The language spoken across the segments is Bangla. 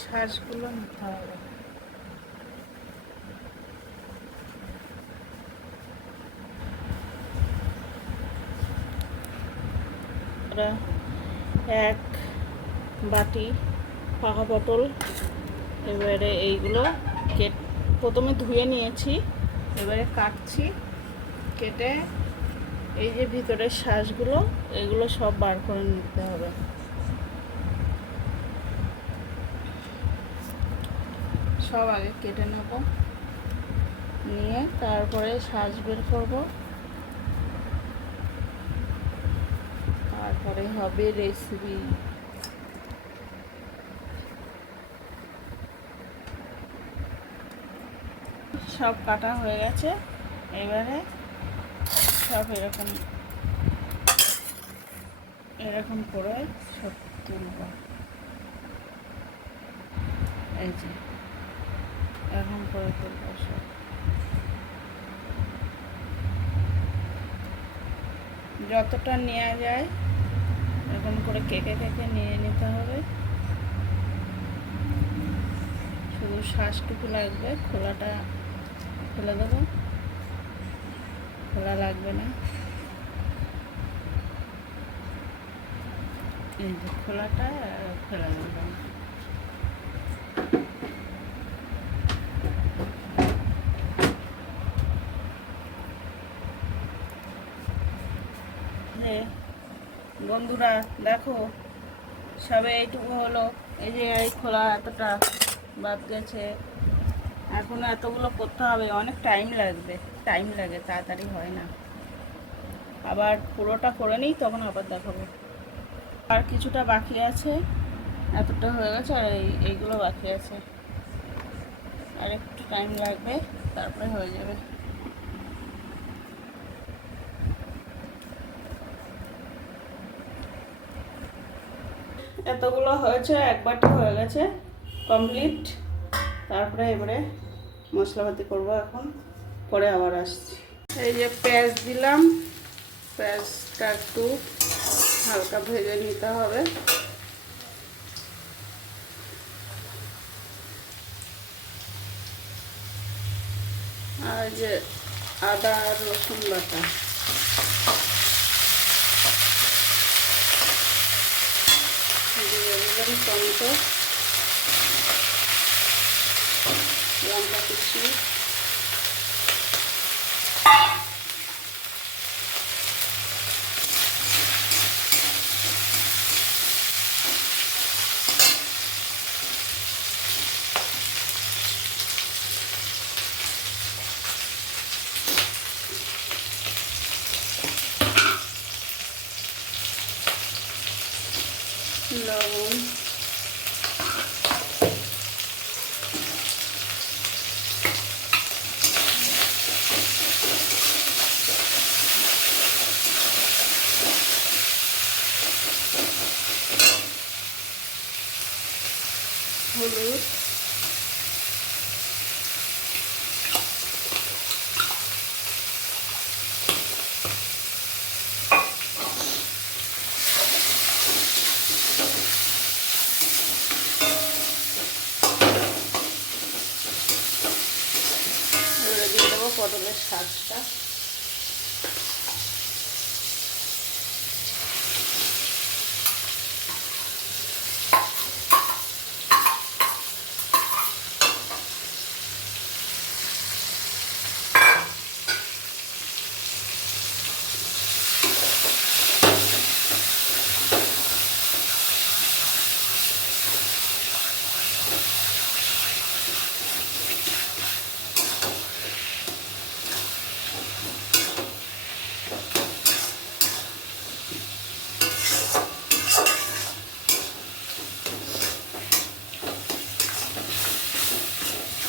শ্বাসগুলো নিতে হবে। এক বাটি পাকা পটল, এবারে এইগুলো প্রথমে ধুয়ে নিয়েছি, এবারে কাটছি। কেটে এই যে ভিতরের শ্বাসগুলো এগুলো সব বার করে নিতে হবে। সব আগে কেটে নেব, নিয়ে তারপরে শ্বাস বের করব, তারপরে হবে রেসিপি। সব কাটা হয়ে গেছে, এবারে সব এরকম করে সব তুলব। এই যে এরকম করে তুলব সব। যতটা নেওয়া যায় এরকম করে কেটে কেটে নিয়ে নিতে হবে। শুধু শ্বাসটুকু লাগবে, খোলাটা ফেলে দেবো, খোলা লাগবে না। এই যে খোলাটা ফেলে দেবো। বন্ধুরা দেখো, সবে এইটুকু হলো। এই যে এই খোলা এতটা বাদ গেছে, এখনো এতগুলো করতে হবে, অনেক টাইম লাগে, তাড়াতাড়ি হয় না। আবার পুরোটা করে নিই, তখন আবার দেখাবো। আর কিছুটা বাকি আছে, এতটা হয়ে গেছে, আর এইগুলো বাকি আছে, আর একটু টাইম লাগবে, তারপরে হয়ে যাবে। এতগুলো হয়েছে, এক বাটি হয়ে গেছে কমপ্লিট। তারপরে এবারে মশলাপাতি করবো, এখন পরে আবার আসছি। এই যে পেঁয়াজ দিলাম, পেঁয়াজটা একটু হালকা ভেজে নিতে হবে। আর যে আদা আর রসুন বাটা, দিয়ে দিলাম টমেটো, লঙ্কা কুচি, লবণ, হলুদ, দিয়ে দেবো পটলের শাকটা।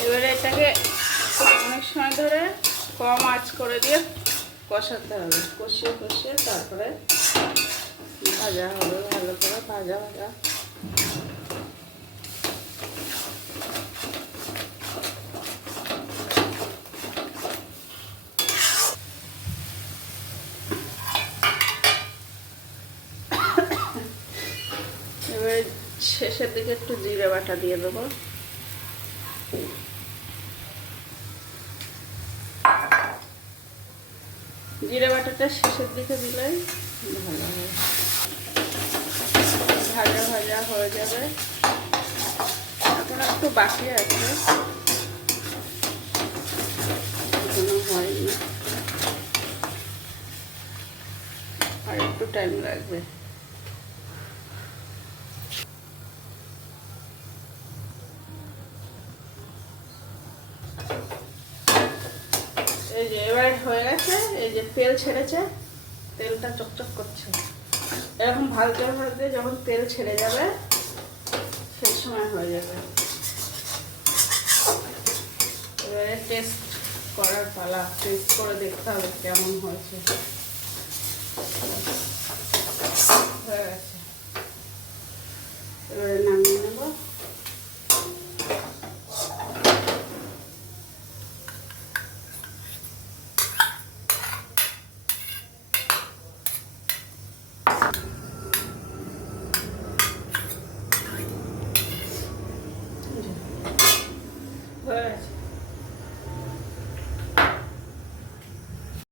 এবারে এটাকে অনেক সময় ধরে কম আঁচ করে দিয়ে কষাতে হবে, কষিয়ে কষিয়ে তারপরে ভাজা হবে, ভালো করে ভাজা ভাজা। এবারে শেষের দিকে একটু জিরে বাটা দিয়ে দেবো। জিরে বাটাটা শেষের দিকে দিলেই ভালো হয়, ভাজা ভাজা হয়ে যাবে। এখন একটু বাকি আছে, এখনো হয়নি, আর একটু টাইম লাগবে। এই যে এবার হয়ে গেছে, এই যে তেল ছেড়েছে, তেলটা চকচক করছে। এরকম ভাজতে ভাজতে যখন তেল ছেড়ে যাবে সেই সময় হয়ে যাবে। এবারে টেস্ট করার পালা, টেস্ট করে দেখতে হবে কেমন হয়েছে। হয়ে গেছে, এবারে নামিয়ে